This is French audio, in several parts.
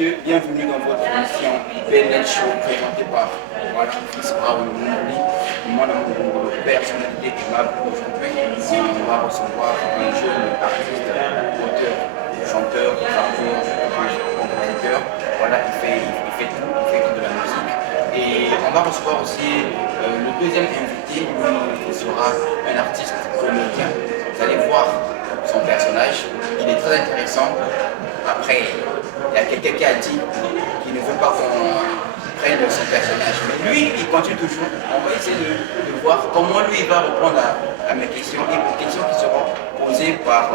messieurs, bienvenue dans votre émission PNL Show présentée par Chris Brown Moumouli, mon amour, personnalité aimable. Aujourd'hui, on va recevoir un jeune artiste, auteur, chanteur, rappeur, compositeur. Voilà, il fait tout de la musique. Et on va recevoir aussi le deuxième invité, qui sera un artiste comédien. Vous allez voir son personnage, il est très intéressant. Après, il y a quelqu'un qui a dit qu'il ne veut pas qu'on prenne son personnage. Mais lui, il continue toujours. On va essayer de voir comment lui il va répondre à mes questions et aux questions qui seront posées par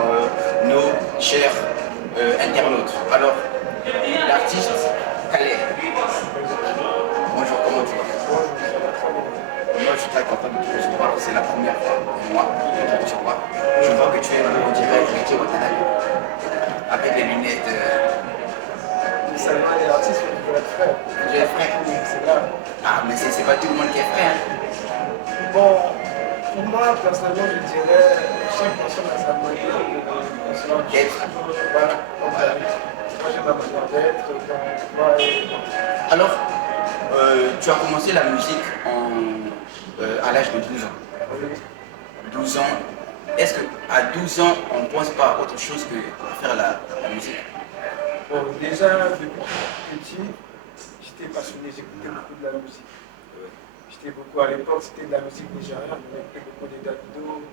nos chers internautes. Alors, l'artiste Calais. Bonjour, comment tu vas? Moi, je suis très content de te recevoir. C'est la première fois pour moi de te recevoir. Je vois que tu es, on dirait, Ricky Watanabe. Avec les lunettes. Seulement les artistes, on peut être frère. Tu es frère? C'est grave. Ah, mais c'est pas tout le monde qui est frère. Bon, pour moi, personnellement, je dirais chaque personne a sa manière D'être. Voilà. Moi, j'ai ma manière d'être. Alors, tu as commencé la musique à l'âge de 12 ans. 12 ans. Est-ce qu'à 12 ans, on ne pense pas à autre chose que faire la musique? Bon, déjà, depuis petit, j'étais passionné, j'écoutais beaucoup de la musique. J'étais beaucoup à l'époque, c'était de la musique nigériane, j'écoutais beaucoup de Davido,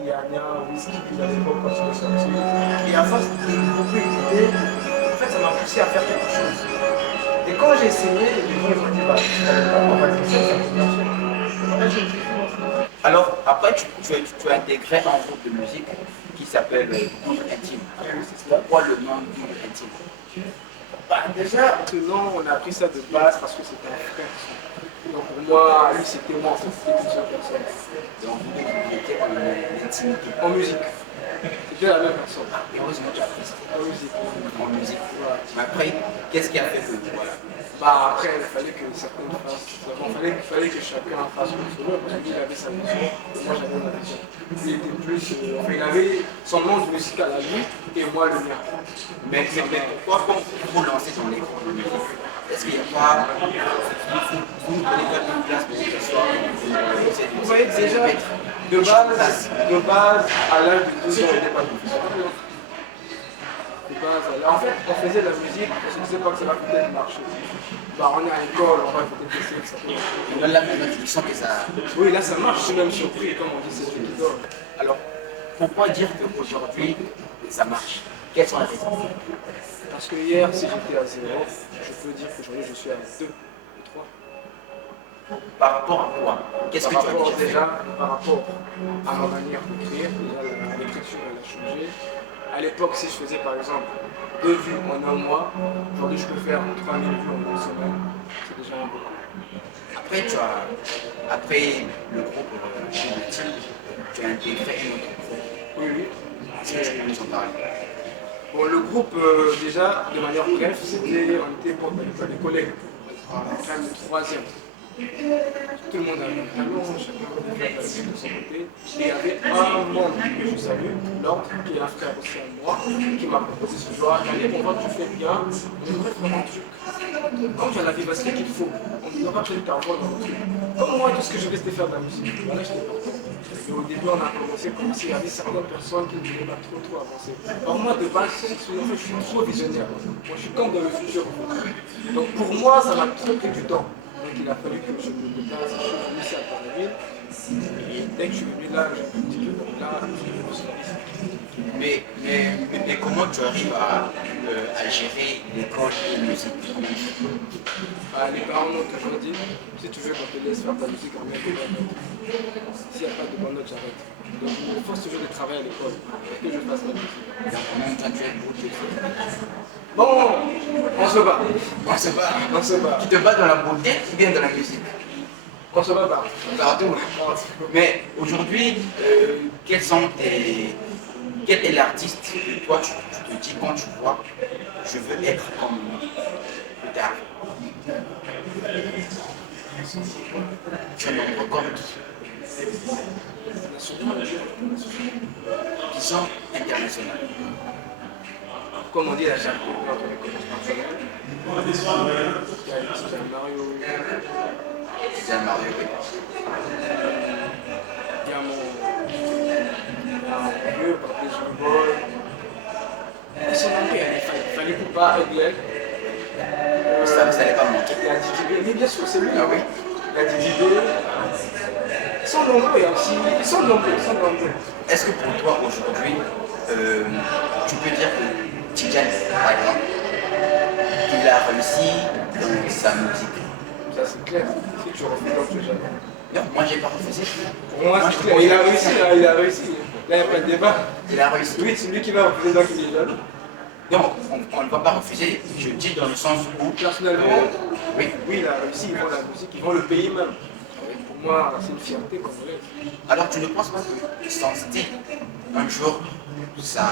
Iyania, Whisky, à l'époque quand je suis sorti. Et à force de beaucoup écouter, en fait, ça m'a poussé à faire quelque chose. Et quand j'ai essayé, les gens m'ont dit, bah, on va essayer, ça peut marcher. En fait, j'ai dit, alors, après, tu as intégré un groupe de musique qui s'appelle Groupe Intime. Pourquoi le nom Groupe Intime? bah, déjà, ce nom, on a pris ça de base parce que c'était un frère. Donc pour moi, lui c'était moi, en fait, c'était une seule personne. Donc, vous étiez en intimité. En musique. C'était la même personne. Et heureusement, tu as fait ça. En musique. En musique. Voilà. Mais après, qu'est-ce qui a fait que voilà? Bah après, il fallait que certains fassent. Bon, il fallait que chacun fasse son solo parce que lui il avait sa vision et moi j'avais ma vision. Lui était plus. Enfin, il avait son monde musical à lui et moi le mien. Mais pourquoi vous lancez dans les groupes de musique? Est-ce qu'il n'y a pas. Vous ne prenez pas de place pour que ce soit. Vous voyez déjà, de base, à l'âge de 12 ans, j'étais pas professionnel. De base, en fait, on faisait de la musique, on se disait pas que ça va peut-être marcher. Bah, on est à l'école, on va peut-être essayer que ça peut marcher. Là, maintenant, tu sens que ça. Oui, là ça marche, je suis même surpris, comme on dit, c'est Dieu qui donne. Alors, pourquoi dire qu'aujourd'hui, ça marche? Quelles sont les raisons? Parce que hier, si j'étais à 0, je peux dire qu'aujourd'hui je suis à 2 ou 3. Par rapport à quoi? Qu'est-ce que tu as déjà par rapport à ma manière d'écrire, déjà l'écriture elle a changé. À l'époque, si je faisais par exemple 2 vues en un mois, aujourd'hui je peux faire 3000 vues en une semaine. C'est déjà un beaucoup. Après le groupe Intime, tu as intégré un autre groupe. Oui, oui. Est-ce que tu peux nous en parler? Bon, le groupe, déjà, de manière brève, on était pour les collègues, en train de troisième. Tout le monde avait un talent, chacun avait fait la musique de son côté. Et il y avait un membre que je salue, l'ordre, qui est un frère aussi à moi, qui m'a proposé ce jour. Allez, on voit que tu fais bien, on devrait faire un truc. Comme tu as la vivacité qu'il faut, on ne doit pas créer ta voix dans le truc. Comme moi, tout ce que je veux, c'était faire de la musique. Voilà, j'étais parti. Et au début, on a commencé comme s'il y avait certaines personnes qui ne voulaient pas trop avancer. Alors moi, de base, en fait, je suis trop visionnaire. Moi, je suis comme dans le futur. Donc pour moi, ça m'a trop pris du temps. Donc il a fallu que je me déplace, je suis venu ici à Paris. Et dès que je suis venu là, je me dis que là, je me suis dit. Mais comment tu arrives à gérer l'école et la musique? Les parents m'ont toujours dit, si tu veux qu'on te laisse faire ta musique en même temps, s'il n'y a pas de bonne note, j'arrête. Donc il me force toujours de travailler à l'école pour que je fasse ma musique. Donc en même temps, tu es beau, tu es fait. Bon, on se bat. On se bat. On se bat. Tu te bats dans la beauté ou bien dans la musique? On se bat. Partout. Mais aujourd'hui, quel est l'artiste que toi tu te dis quand tu vois je veux être comme plus tard? Tu es nombreux comme qui? Disons international. Comme on dit à chaque fois, quand on commence par soi-même, Il y a Tidiane Mario, Tidiane Mario, oui. il y a mon vieux Patrice Boy. Ils sont nombreux, il y a Fali Poupa, Egleg. Ça n'allait pas manquer. Il y a Didi B, mais bien sûr, c'est lui. Ah oui. Il y a Didi B. Ils sont nombreux, il y a aussi. Ils sont nombreux. Est-ce que pour toi aujourd'hui, tu peux dire que Tidiane, par exemple, il a réussi dans sa musique? Ça c'est clair. Si tu refuses l'autre, tu jamais. Non, moi j'ai pas refusé. Pour moi, c'est clair. Il a réussi, là, il a réussi. Là, il n'y a pas de débat. Il a réussi. Oui, c'est lui qui va refuser donc il est jaloux. Non, on ne va pas refuser. Je dis dans le sens où. Personnellement, Oui. oui, il a réussi, ils vont la musique, ils vont le pays même. Pour moi, c'est une fierté congolaise. Alors tu ne penses pas que sans style, un jour, ça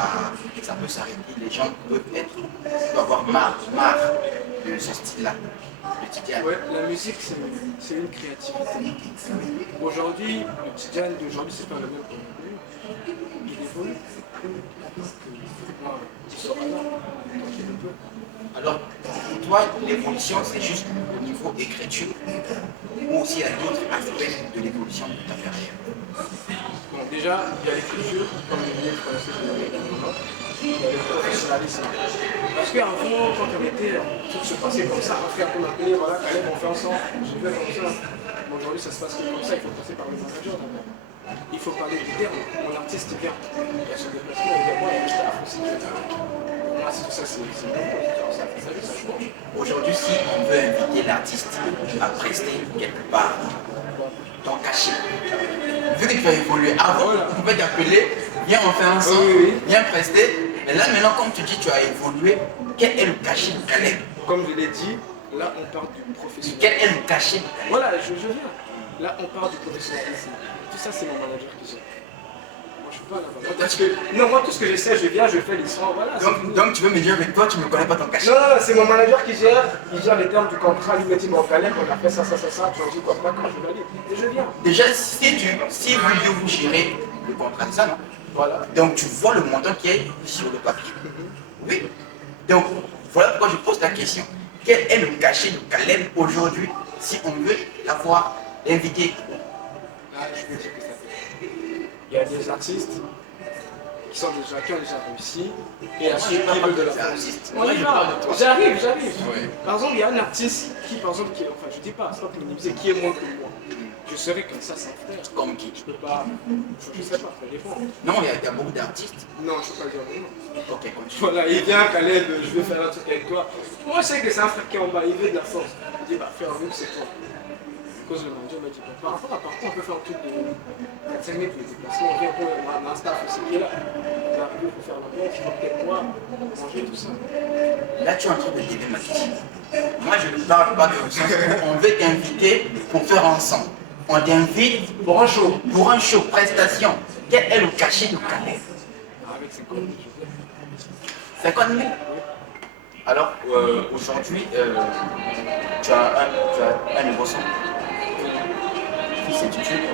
peut s'arrêter? Les gens peuvent avoir marre de ce style-là, le Tidiane. Ouais, la musique, c'est une créativité. Aujourd'hui, le Tidiane d'aujourd'hui, c'est pas le même que il évolue. Moi, il sera là, tant qu'il le peut. Alors, pour toi, l'évolution, c'est juste au niveau écriture ou aussi il y a d'autres aspects de l'évolution de ta carrière? Bon, déjà, il y a l'écriture, comme je disais, il y a le professionnalisme. Parce qu'avant, quand on était, tout se passait comme ça, on fait un appelé, voilà, allez, on fait ensemble, je fais comme ça. Bon, aujourd'hui, ça se passe comme ça, il faut passer par le manager d'abord. Il faut parler du terme, mon artiste vient. Il y a ce déplacement, il y a moi, il y a le staff aussi. Pour moi, tout ça, c'est bon, ça change. Aujourd'hui, si on veut inviter l'artiste à prester quelque part, ton cachet, vu que tu as évolué, avant, on pouvait t'appeler, viens, on fait ensemble, viens prester. Mais là, maintenant, comme tu dis, tu as évolué, quel est le cachet de Caleb? Comme je l'ai dit, là, on parle du professionnel. Quel est le cachet? Voilà, je viens. Là, on parle du professionnalisme. Tout ça, c'est mon manager qui gère. Moi, je suis pas là-bas. Parce que, non, moi, tout ce que je sais, je viens, je fais l'histoire, voilà. Donc, tu veux me dire avec toi, tu ne me connais pas ton cachet? Non, c'est mon manager qui gère. Il gère les termes du contrat. Il me dit, mon Caleb, on a fait ça, tu en dis quoi, pas quand je valide. Et je viens. Déjà, si vous gérez le contrat, c'est ça, non? Voilà. Donc, tu vois le montant qui est sur le papier. Oui. Donc, voilà pourquoi je pose la question. Quel est le cachet de Caleb aujourd'hui, si on veut l'avoir invité? Là, je peux dire que ça fait. Il y a des artistes qui ont déjà réussi, et à ceux qui veulent de la réussite. J'arrive. Oui. Par exemple, il y a un artiste qui, enfin, je dis pas, c'est pas pour minimiser, qui est moins que moi. Je serais comme ça sans frère. Comme qui? Je peux pas, je sais pas, ça dépend. Non, il y a beaucoup d'artistes. Non, je peux pas dire non. Ok, continue. Voilà, il vient, Caleb, je vais faire un truc avec toi. Moi, je sais que c'est un frère qui est en bas, il veut de la force. Il dit, bah, fais un truc, c'est toi. À cause le manager m'a dit, par rapport à parcours, on peut faire un truc de 4-5 minutes de déplacement, on vient pour un staff aussi qui est là. On est arrivé pour faire l'ambiance, peut-être moi, manger, tout ça. Là, tu es en train de dévier ma question. Moi, je ne parle pas de sens où on veut t'inviter pour faire ensemble. On t'invite Pour un show. pour un show, prestation. Quel est le cachet de Caleb? Avec ses collègues, je veux 50 000. Alors, aujourd'hui, tu as un nouveau son qui s'intitule.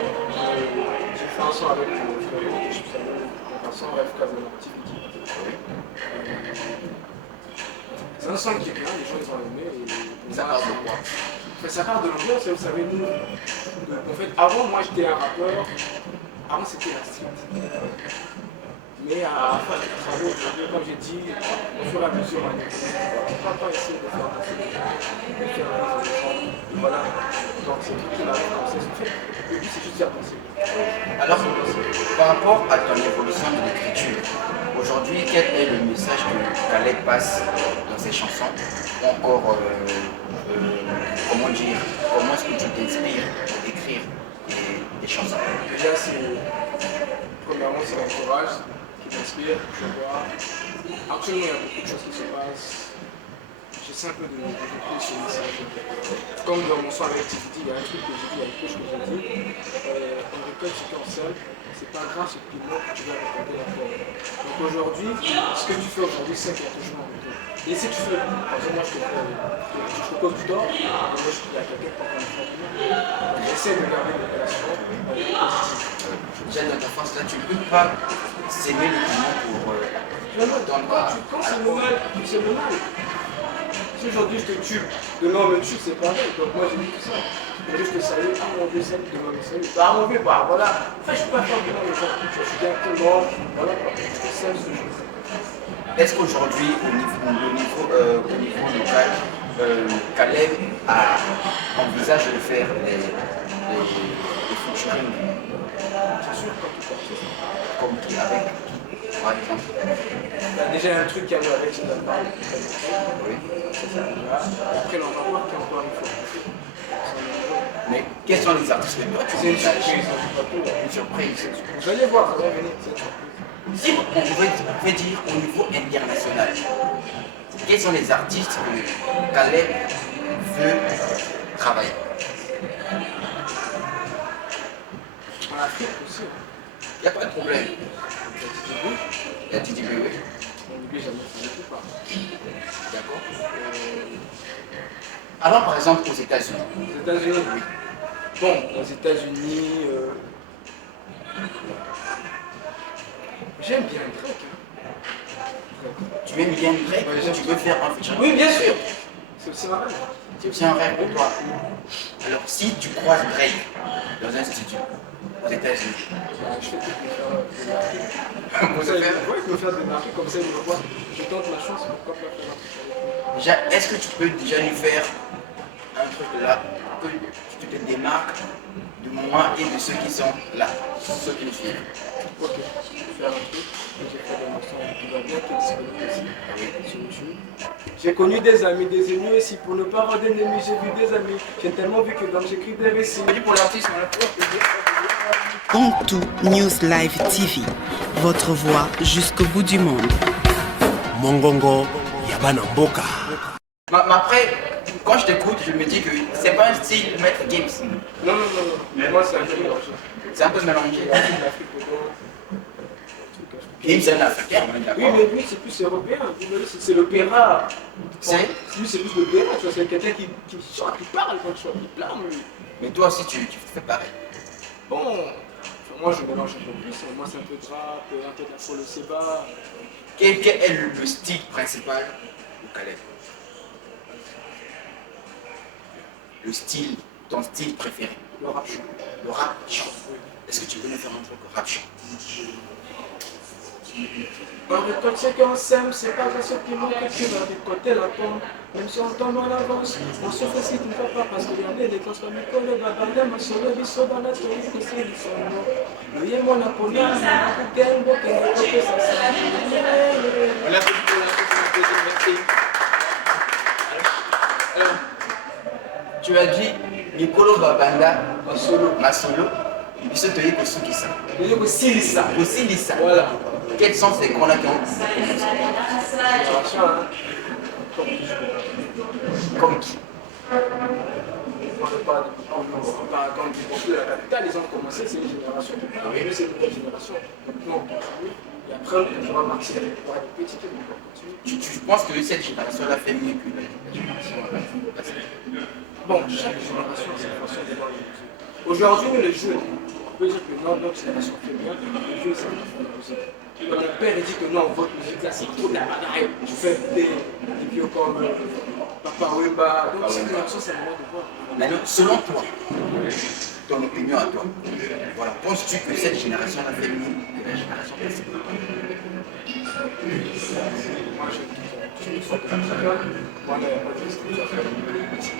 J'ai fait un son avec mon frère, je suis un son rêve comme un petit petit. C'est un son qui est bien, les gens ils ont aimé. Et Ça parle de quoi? Mais ça part de l'ambiance, vous savez, nous. En fait, avant, moi j'étais un rappeur, avant c'était la street. Mais à faire des travaux, comme j'ai dit, au fur et à mesure, on ne va pas essayer de faire voilà. Donc c'est tout qui m'arrive comme ça, c'est fait. Le but c'est juste faire penser. Alors, par rapport à ton évolution de l'écriture, aujourd'hui, quel est le message que Caleb passe dans ses chansons? Ou encore, comment dire, comment est-ce que tu t'inspires pour écrire des chansons? Déjà, premièrement, c'est l'encourage qui m'inspire, je vois. Actuellement, il y a beaucoup de choses qui se passent. J'essaie un peu de me développer sur le message. Comme dans mon son avec Tifiti, il y a un truc que j'ai dit, il y a une couche que j'ai dit. On récolte ce qu'on sème, c'est pas grave, c'est plus long que tu vas récolter encore. Donc aujourd'hui, ce que tu fais aujourd'hui, c'est qu'il y a toujours un retour. Et si tu fais, par exemple, moi je te cause du tort, il y a quelqu'un qui prend un effort. J'essaie de garder des relations positives. Déjà dans ta France, là, tu ne peux pas s'aimer le piment pour Quand c'est normal, c'est normal. Si aujourd'hui je te tue, demain on me tue, c'est pareil. Donc moi j'ai dit tout ça. Aujourd'hui je te salue, ah mon Dieu, salut, demain me salue. Ah mon Dieu, bah voilà. Après je suis pas fort devant les gens. Je suis directement, voilà, je te salue ce que je fais. Est-ce qu'aujourd'hui, au niveau local, Caleb envisage de faire des featuring C'est sûr, quand tu parles. comme qui avec qui, par exemple? Bah, déjà il y a un truc qui a joué avec, c'est la parole. Oui. Après on va voir qui encore une fois. Mais quels sont les artistes que toi tu C'est une envisages? surprise, hein, c'est pas tout. Une surprise. Vous allez voir, ça va venir, c'est une surprise. Si on pouvait dire au niveau international, quels sont les artistes que Caleb veut travailler? En Afrique aussi. Il n'y a pas de problème. Il y a Didi Bébé. On n'oublie jamais ça ne pas. D'accord. Alors par exemple aux États-Unis. Aux États-Unis, oui. Bon, aux États-Unis, j'aime bien Drake. Tu aimes bien Drake, Ouais, tu veux faire un featuring? Oui, bien sûr. C'est aussi un rêve. C'est aussi un rêve pour toi. Alors si tu croises Drake dans un studio aux États-Unis, Je fais tout pour faire vous faire des marques comme ça, il me voit. Je tente ma chance, pourquoi pas faire un truc. déjà, est-ce que tu peux déjà nous faire un truc là que tu te démarques de moi et de ceux qui sont là, ceux qui nous suivent? Ok, je vais faire un truc. J'ai fait des morceaux qui va bien, qui est disponible aussi sur YouTube. J'ai connu des amis, des ennemis aussi. Pour ne pas avoir d'ennemis, j'ai vu des amis. J'ai tellement vu que donc j'écris des récits. Pour l'artiste, on l'a fait. Bantu News Live TV, votre voix jusqu'au bout du monde. Mongongo Yabana Mboka. Mais après, quand je t'écoute, je me dis que c'est pas un style Maître Games. Non. Mais moi, c'est un peu mélangé. C'est un peu mélangé. L'Afrique dedans. Games, c'est un Africain, on est Oui, d'accord. mais lui, c'est plus européen. C'est l'opéra. C'est Lui, c'est plus l'opéra. Tu vois, c'est quelqu'un qui chante, qui parle quand tu vois, qui parle. Mais toi aussi, tu fais pareil. Bon, moi, je mélange un peu plus. Moi, c'est un peu de rap, un peu de la folle Seba. Quel est le style principal de Caleb? Le style, ton style préféré? Le rap chant. Le rap chant. Est-ce que tu peux nous faire un truc rap chant? Avec toi, tu sais qu'on s'aime, c'est pas grâce au piment que tu vas décoter la pomme. Même si on tombe en avance, on se fait si tu ne fais pas parce qu'il y a des déclenches pas mi colle, va barder ma solo, biso dans la toile, que c'est du son. Le yé mon apollo, on gagne, bon, que ça On l'a fait pour la deuxième, merci. Alors, tu as dit Nicolo Babanda, Masolo, biso toye kosukisa. Il y a aussi ça. Aussi Lisa. Voilà. Quels sont ces qu'on a qui ont Génération, hein. comme qui? On ne parle pas comme du conflit de la capitale, ils ont commencé, c'est une génération. Oui, c'est une nouvelle génération. Donc, on continue. Et après, on va partir pour être petit et on va continuer. Tu penses que cette génération-là fait mieux que la génération passée? Bon, chaque génération a sa façon de voir les musiques. Aujourd'hui, les jeunes, on peut dire que non, notre génération fait bien, les vieux, ça va faire la musique. Mon père il dit que non, votre musique là, c'est trop de la bagarre. Je fais des vieux comme Papa Wemba. Donc, cette génération, c'est le moment de voir. Maintenant, selon toi, ton opinion à toi, voilà, penses-tu que cette génération-là fait mieux que la génération passée? Moi, je me sens que la musique, moi, il n'y a pas de restriction.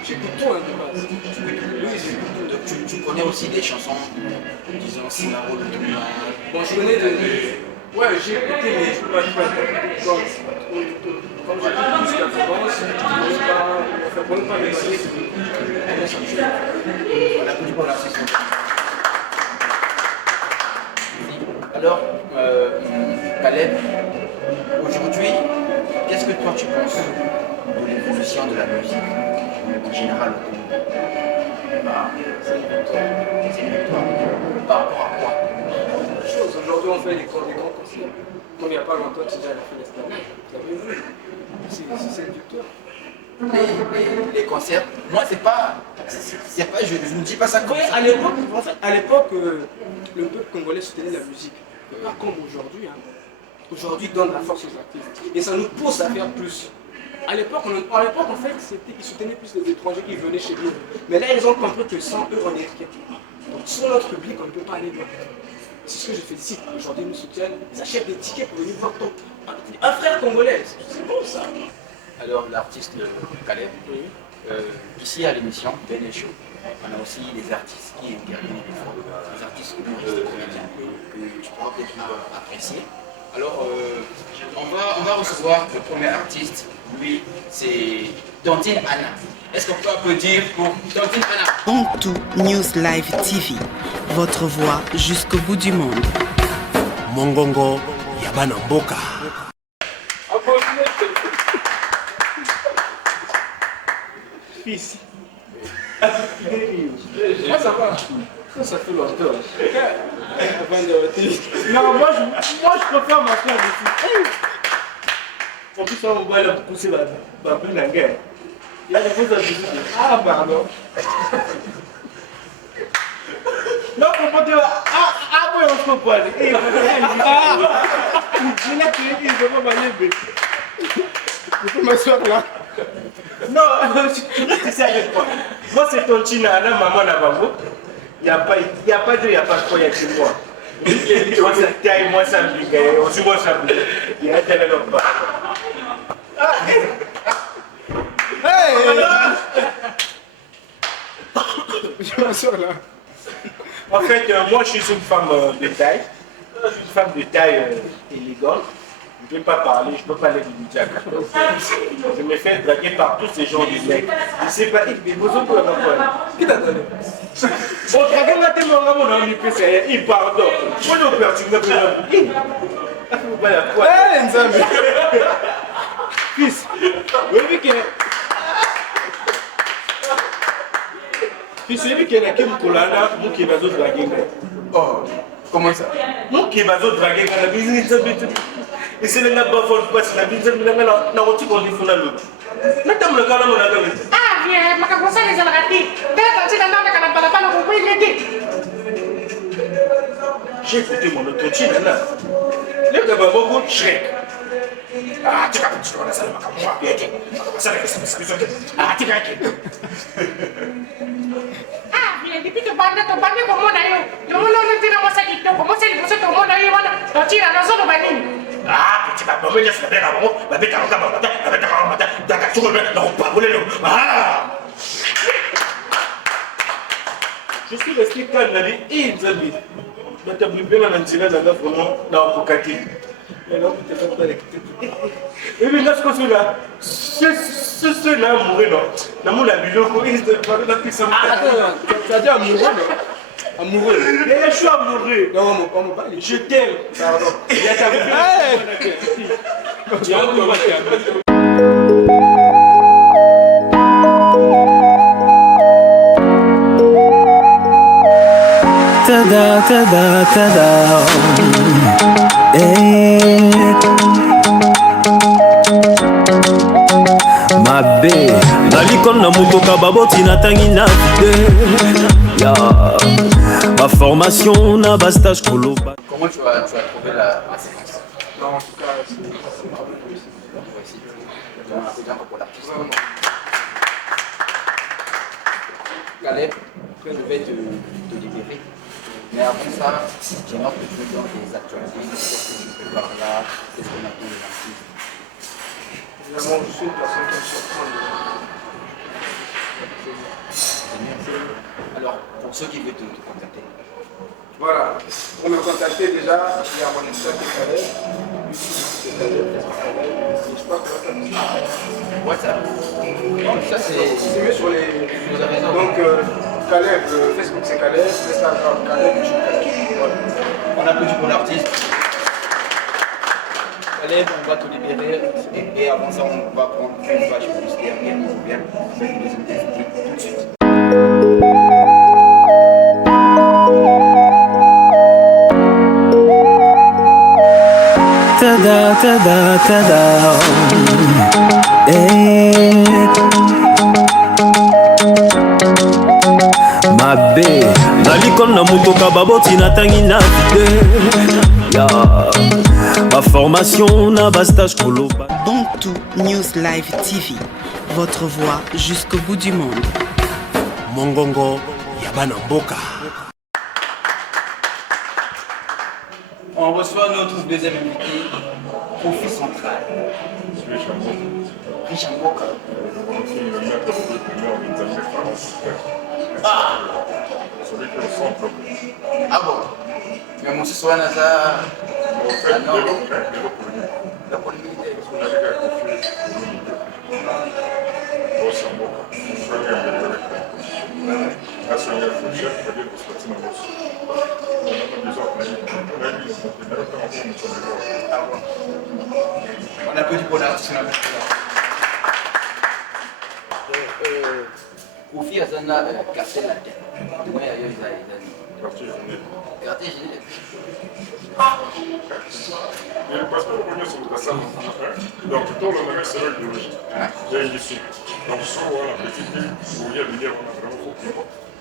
J'écoute tout hein, de base. Oui, j'écoute tout. Donc, tu connais aussi des chansons, disons, Sinaro, le Touma. Bon, je connais de. Ouais, j'ai écouté, mais je ne peux pas tout interpréter. Comme j'écoute tout ce qu'il y a Provence, on ne peut pas m'évaluer. On applaudit pour la session. Alors, Caleb, aujourd'hui, qu'est-ce que toi tu penses de l'évolution de la musique en général au Congo? C'est une victoire. C'est une victoire. Par rapport à quoi? Aujourd'hui, on fait des grands concerts. Comme il n'y a pas longtemps, tu disais à la fin d'Espagne. Vous avez vu? C'est une victoire. Les concerts, moi c'est pas, je ne dis pas ça comme Oui, ça. à l'époque, le peuple congolais soutenait la musique. Pas comme aujourd'hui. Hein. Aujourd'hui, il donne la force aux artistes. Et ça nous pousse à faire plus. À l'époque, en fait, ils soutenaient plus les étrangers qui venaient chez nous. Mais là, ils ont compris que sans eux, on est rien. Donc, sans notre public, on ne peut pas aller loin. C'est ce que je félicite. Aujourd'hui, ils nous soutiennent. Ils achètent des tickets pour venir voir un frère congolais. C'est bon, ça. Alors, l'artiste Caleb, ici à l'émission Ben Show, on a aussi des artistes qui interviennent des fois, des artistes comédiens que tu pourras peut-être apprécier. Alors, on va recevoir le premier artiste. Lui, c'est Tontine Anna. Est-ce qu'on peut applaudir pour Tontine Anna? Onto News Live TV, votre voix jusqu'au bout du monde. Mongongo Yabana Mboka. Fils. Moi, ça va. Ça fait longtemps. Non, moi, je préfère ma soeur ici. En plus, on va la pousser la plus la guerre. Il y a des choses à dire. Ah, pardon. Non, on peut dire. Ah, oui, on se comprend. Il faut m'aller. Je peux m'asseoir là. Non, tu sais avec quoi. Moi, c'est ton china, maman Nabango. Il n'y a pas de, il n'y a pas de quoi, il y a chez moi. Moi, ça taille, moi, ça me pique. Aussi, moi, ça me pique. Il y a un tel homme. Je m'assure là. En fait, moi, je suis une femme de taille. Je suis une femme de taille élégante. Je ne vais pas parler, je ne peux pas aller du Jack. Je me fais draguer par tous ces gens du mec. Je ne sais pas, mais vous autres, qui t'a donné? On drague la tête, mon ami, il pardon. Moi, je perds, tu me fais fils, oui, que. Fils, oui, qu'il y a qui me collana, moi qui va se draguer. Oh, comment ça? Moi qui va se draguer, la business. Et c'est le gars qui va se la business, mais la route qu'on dit, il faut la l'autre. Maintenant, le gars là, mon ami. Ah, bien, ma caposa les alrati. Dès que tu n'as pas le coup, il est dit. J'ai écouté mon autre chien là. Le gars va beaucoup Shrek. Ah, tu captes, tu vois, ça ne m'a pas moi. Ah, tu captes. Ah, bien, depuis que bande comme on a eu. Le monde ne dit pas ça qui te commence à dire que tout le monde a eu un tir à la zone banine. Ah, petit papa, mais laisse la bête avant, la bête avant, la bête avant, pas voler le. Ah! Je suis resté calme, la vie, et ils habitent. Je t'ai bien la mentira, la gaffe, vraiment, dans le Pocati. Et là, tu t'es fait avec. Et puis là, ce que là, c'est là, mourir, non? Dans mon habillon, il se parle de la puissance. Ah, attends, tu as dit amoureux, non? Amoureux. Je suis amoureux. Non, on me parle. Je t'aime. Pardon. Il y a ta vie. Tu as un Tada, tada, tada. Hey. Mabe nalikon na mutoka baboti natangi na vide ya ma formation na bastage koloba. Comment tu as trouvé la séquence? Non, en tout cas, c'est pas possible. On a fait pour l'artiste. Caleb, je vais te libérer. Mais avant ça, j'aimerais que tu me donnes des actualités. Qu'est-ce que tu prépares là? Qu'est-ce qu'on attend des artistes? Évidemment, je suis une personne qui me surprend. Alors, pour ceux qui veulent te contacter. Voilà, pour me contacter déjà, il y a mon Insta qui est Caleb. Je crois que WhatsApp. Non, ça c'est mieux sur les. Vous avez raison. Donc, Caleb, Facebook c'est Caleb, Instagram Caleb, YouTube Caleb. Voilà. On applaudit pour l'artiste. Caleb, on va te libérer. Et avant ça, on va prendre une page publicitaire et on revient avec les interviews tout de suite. Tada, tada, tada. Hey. Mabe nalikon na mutoka baboti natangi na vide Yeah. Ma formation n'a pas stage global. Bantou News Live TV, votre voix jusqu'au bout du monde. Mongongo Yabana Mboka. On reçoit notre deuxième invité, Kofi Central. Richard Mboka. Ah! Ah bon? Mais mon soir, on a ça. Ah non. La police militaire. On applaudit pour l'artiste. Kofi Azana quartier latin. Moi, il y a quartier général. Donc, tout le monde c'est biologie. Il y a une issue. Donc, soit on a petit peu, ou il y a l'idée, on a vraiment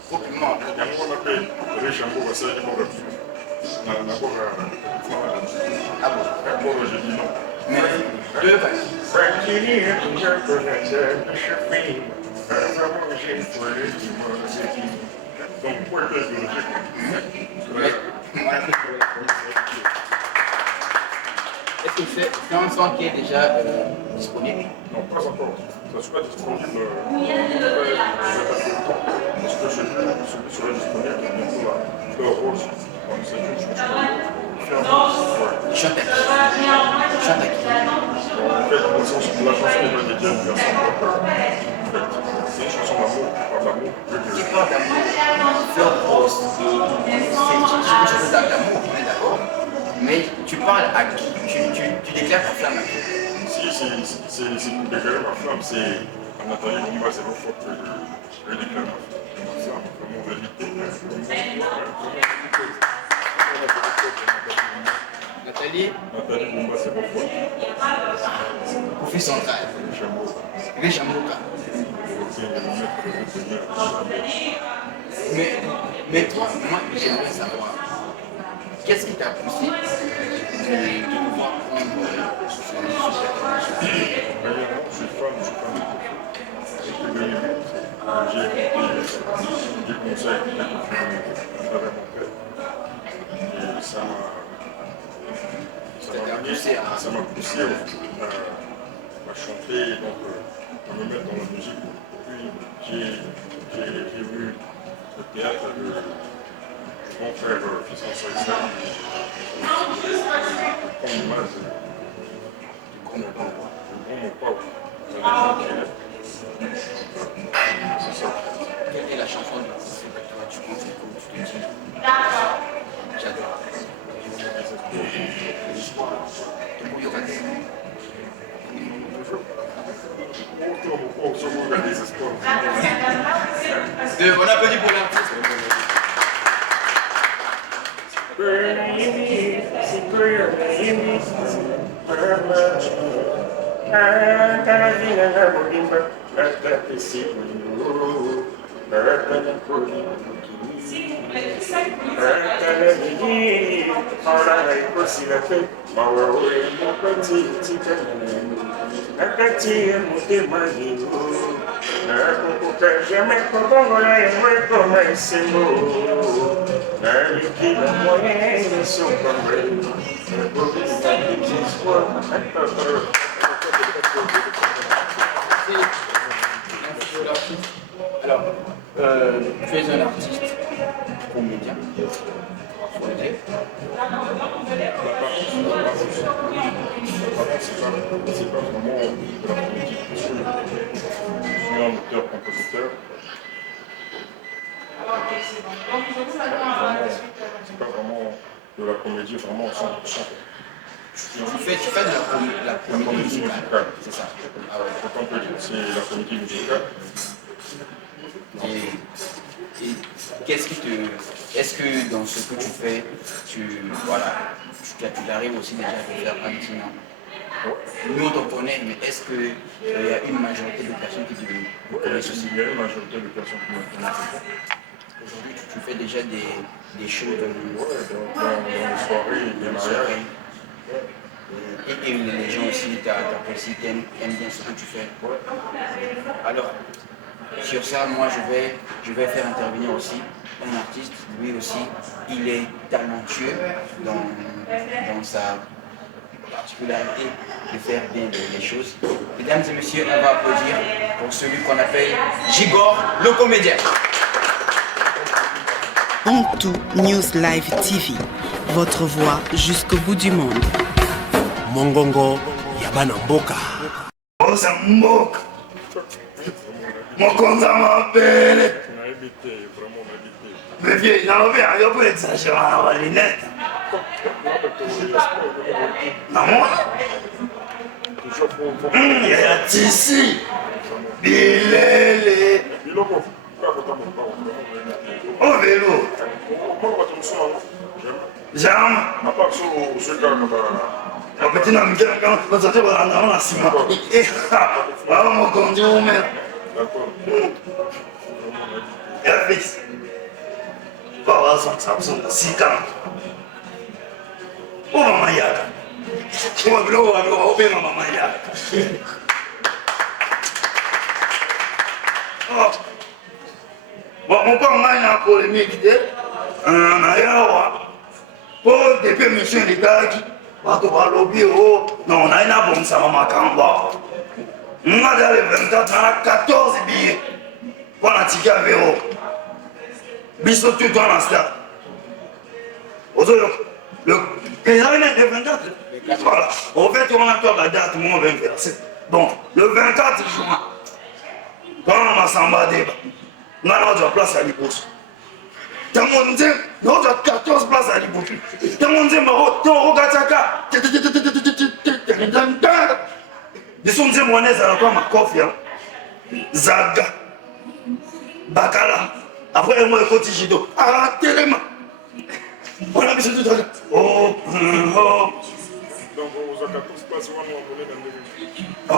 Faut piment. il y a un qu'on appelle les jambons, c'est le bon refus. Ah bon? Bon, je dis non. Mais deux bacs. Donc, pour être biologique, est-ce que c'est un son qui est déjà disponible? non, pas encore. Ça sera disponible. Parce que celui sera disponible bientôt là. Le rose, on sait que je suis Chante à qui? Chante à qui? En fait, la chanson est dédiée à une personne. C'est une chanson d'amour, par l'amour. Qui parle d'amour, fleur rose, c'est une chanson d'amour, on est d'accord. Mais tu parles à qui? Tu déclares ta flamme à qui? Si, c'est pour déclarer ma flamme, c'est à Nathalie Bomba, c'est le fort que je déclare ma flamme. C'est vraiment vérité. Nathalie Bomba, c'est le fort. Kofi Central. Richard Mboka. Mais toi, moi, j'aimerais savoir, qu'est-ce qui t'a poussé de pouvoir prendre ce Je suis fan de Kofi. J'ai écouté des conseils avec mon père. Et ça m'a poussé à chanter, donc à me mettre dans la musique. Puis j'ai vu le théâtre de mon frère Christian Soïssa. Prendre l'image de mon papa. C'est ça. Quelle est la chanson de Kofi que toi tu conseilles que tu te dis? J'adore. On applaudit pour l'artiste. Alors, tu es un artiste, comédien, faut le dire. C'est pas vraiment de la politique, parce que je suis un auteur-compositeur. C'est pas vraiment de la comédie, vraiment 100%. Tu fais de la comédie musicale, c'est ça. Ah ouais, autant que c'est la comédie musicale. Et qu'est-ce qui te... Est-ce que dans ce que tu fais, tu arrives aussi déjà à te faire un petit nom? Nous on te connaît, mais est-ce qu'il y a une majorité de personnes qui te connaissent aussi? Il y a une majorité de personnes qui me connaissent. Aujourd'hui, tu fais déjà des shows Dans les soirées, les mariages. et les gens aussi t'apprécient, t'aiment bien ce que tu fais. Alors, sur ça, moi, je vais faire intervenir aussi un artiste. Lui aussi, il est talentueux dans sa particularité de faire bien les choses. Mesdames et messieurs, on va applaudir pour celui qu'on appelle Gigor, le comédien. Onto News Live TV, votre voix jusqu'au bout du monde. Mongongo Yabana Mboka. Oza mboka mokonza mapele bevie nalobi ayo po exagere na balinete namona ya tisi bilele o velo jam apeti na mikanga bazate balanda na nsima baba mokonzi umela ya fils baba azongisa biso mosika o mama yaka oba biloko babiko baobenga mama yaka moko ngai na polémique te na yawa po depuis émission elekaki bato balobi o non naye nabongisama makambo nga za le 24 na 14 billets mpo na tiki ya vero biso tu twa na stade ozoyoka ezali na le 24 voilà au fait wana twa badate mo 27 bon le 24 juin mpona masamba deba nga nazwa place ya liboso ntango nzembo naozwa 14 place ya liboso ntango nzembo okatiaka biso nzembo wana ezalaka makofi zaga bakala apres yango ekoti jido telema mpona biso tutaka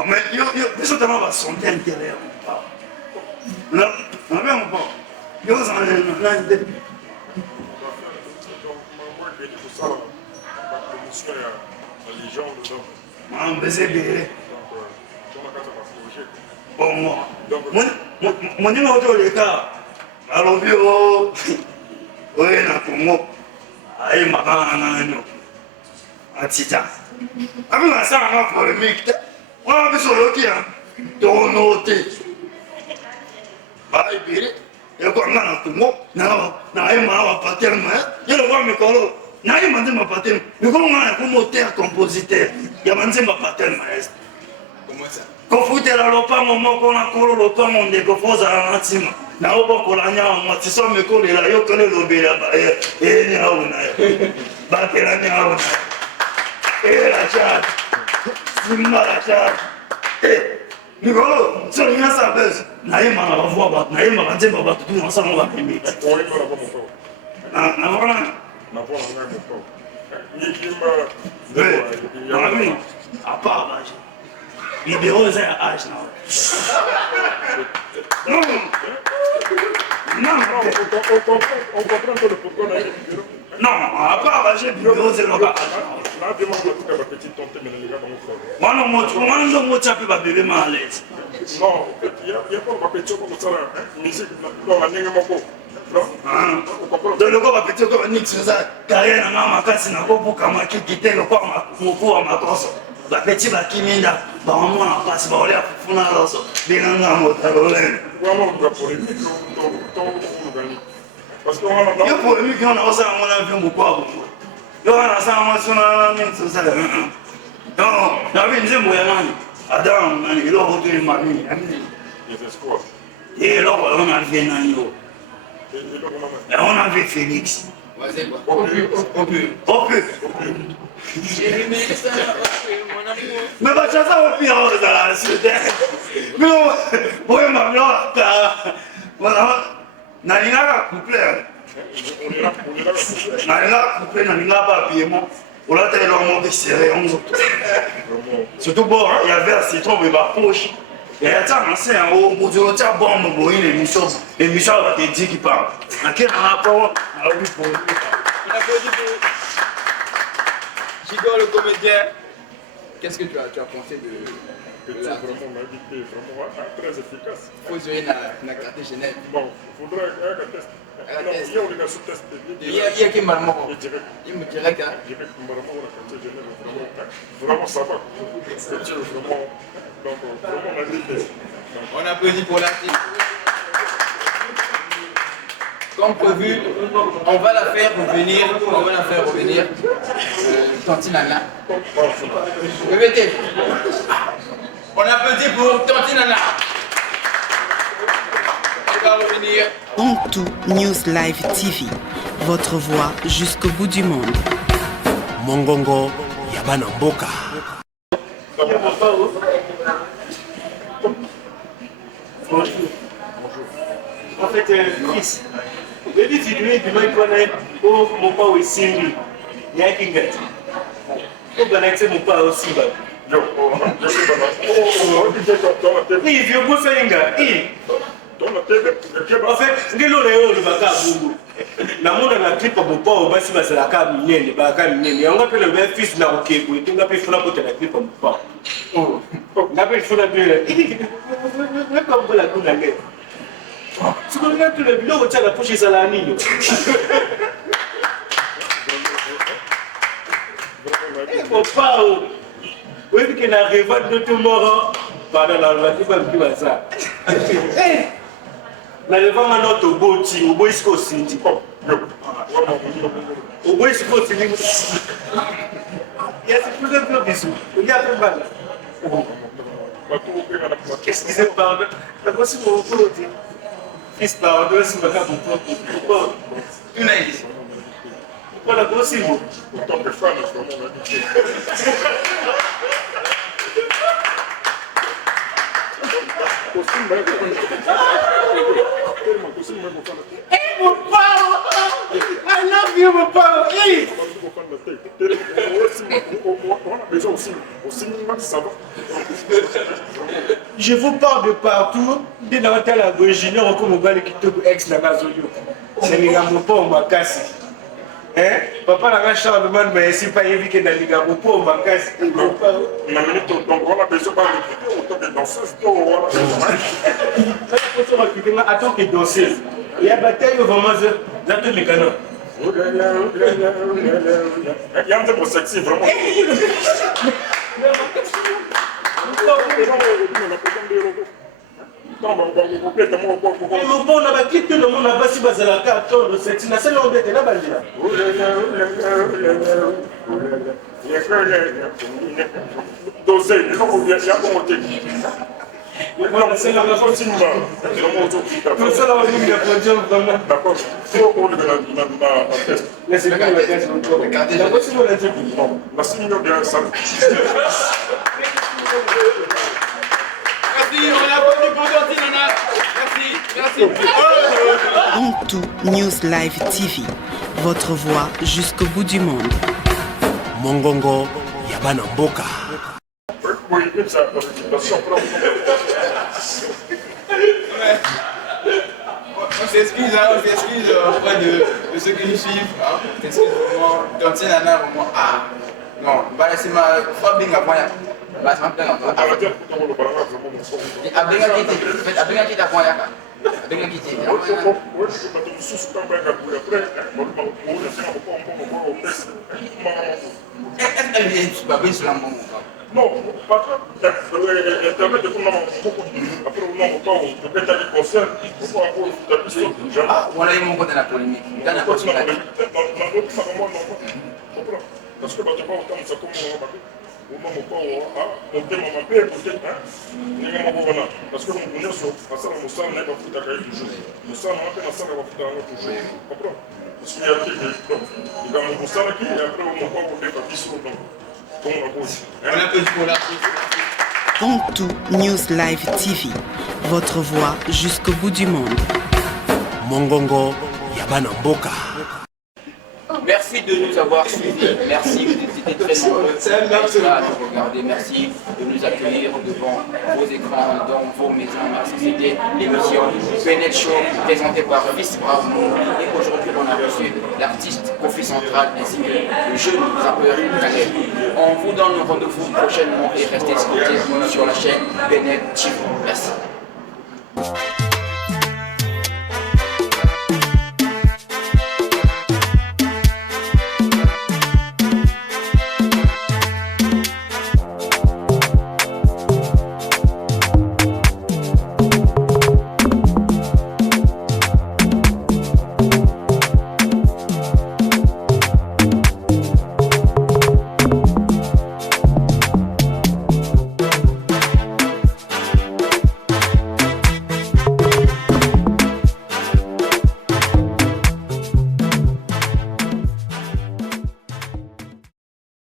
mais biso tama basonte intérieur nabengo po yo ozanani te mbese ebele bongo moninga otoleka alobi oye na kongo ayembaka nano atita abi asalanga polémique te wana biso oloki ya tono te baebele ekwanga na kongo nayemba na bapaterme yelokwa mikolo nayemba nzemba bapaterme mikolo nga na komoteur compositeur ya banzemba paterme maestre kofutela lopango moko na kolo lopango ndeko fozala na ntima naobokola nyawa motiso mikolela yokole lobela enyawu na yo bakela nyawu na yo la chat simba la chat mikolo so nyasa bese nayemba na bavua bato nayemba banzemba bato tu nasango bapemi navona apart baje libéraux eza ya age na non apart baje libéraux ezelaka wana wana ndo motya mpe babebe ma alaise loko bapeti oko banix eza carrière nanga makasi nakobukama kiki te lokwa moku wa makoso bapeti bakiminda bamamona mpasi baolia fufuna loso benanga motalolene yo polémique wana osala ngo na vie moku ya bongo yo wana asala ngo sona nini osala nabi nzembo ya nani adam nani eloko toyemba nini eloko ona vie nani o on a vu Félix. Mais bah ça va pire dans la société. Mais ouais ma blanc voilà nalinga couple. Nalinga couple nalinga pas paiement. On l'a tellement de serré on surtout bon il y avait un citron mais ma poche. Et attends, c'est un haut bout de l'autre bombe pour une émission. L'émission va te dire qui parle. À quel rapport? Ah oui, pour lui. On applaudit pour Gigo, le comédien. Qu'est-ce que tu as pensé de C'est vraiment magnifique, vraiment très efficace. faut jouer na quartier Genève? Bon, il faudrait un test. Non, il y a une sous-test. Il y a qui m'a Direct. il me dirait que Direct, vraiment, la quartier Genève, vraiment ça va. C'est vraiment, donc, vraiment magnifique. on applaudit pour l'artiste. Comme prévu, on va la faire revenir. Tantine Nana. Répétez. On applaudit pour Tantine Nana. On va revenir. Onto News Live TV, votre voix jusqu'au bout du monde. Mongongo Yabana Mboka. En fait, Chris, baby vidéo et puis moi il connaît mon pas aussi lui. Il y a qui gagne. Faut connecter mon pas aussi bas. Oui, vieux beau faire en fait, ngelo leo le baka bungu. Na mona na clip au pas basi basala ka minene baka minene. Yanga pe le fils na okeko, etinga pe funa ko tena clip au pas. Oh, na pe funa pe. Na ka bola kuna nge. Tu connais tout le biloko tya na poche sala nini? Eh papa, oui que na revente de tomorrow. Pendant la loi, pas plus à ça. Na leva mano to boti, o boy sco sindi. O boy sco sindi. Il y a ce plus de bisous. Il y a peu mal. Qu'est-ce qu'ils aiment par là? La possible mon côté. Fils par deux si ma carte pour Tu n'as dit. Voilà possible. Autant que fan, c'est vraiment magnifique. Hey, mon pao! I love you, mon pao! Hey! Je vous parle de partout, dès dans la junior, comme on va le quitter ex la gazoyo. C'est les gars, mon pao, ma casse. Hein? Papa n'a Charles demande, mais c'est pas évident dans les gars, mon pao, ma casse. Donc on a besoin de danseuse. En tant que danseuse, il y a bataille vraiment dans tous les canaux. Il y a un peu sexy, vraiment. Mon bon, on a clip tout le monde a passé à la carte de cette nation, on est là-bas. Dosé, il y a monté. C'est la continue. Comme ça, on a produit vraiment. D'accord. Faut qu'on le teste. Laissez-moi le test. La voiture, on a dit. Merci, bien ça. Merci, on applaudit pour Tantine Nana. Merci. Onto News Live TV, votre voix jusqu'au bout du monde. Mongongo Yabana Mboka. Oui, ça, on s'excuse auprès de ceux qui nous suivent. On s'excuse vraiment. Tantine Nana, vraiment. Ah, non, bah, c'est ma famille à point. Bah, c'est ma pleine emploi. Abenga qui t'a point. Abenga qui t'a point. Elle vient pas bien sur la maman. Non, pas Internet de après on peut être à concert, Ah, voilà, ils m'ont côté la polémique. Dans la polémique. Parce que tu vois, comme ça, comme on va peut-être, parce que mon bonheur, ça va moussa, on n'est pas foutu à cahier toujours. Moussa, on a fait ça, on va foutu à toujours. Comprends? Parce qu'il y a qui il y a mon moussa qui, et après, on va pas faire papier sur le nom. On applaudit pour l'artiste. Onto News Live TV, votre voix jusqu'au bout du monde. Mongongo Yabana Mboka. Oh, Merci de nous avoir suivis. Merci, vous étiez très nombreux à nous regarder. Merci de nous accueillir devant vos écrans, dans vos maisons. Merci. C'était l'émission Bennett Show présentée par Fils Bravo. Et aujourd'hui, on a reçu l'artiste Kofi Central ainsi que le jeune rappeur Caleb. On vous donne rendez-vous prochainement et restez scottés sur la chaîne Bennett TV. Merci.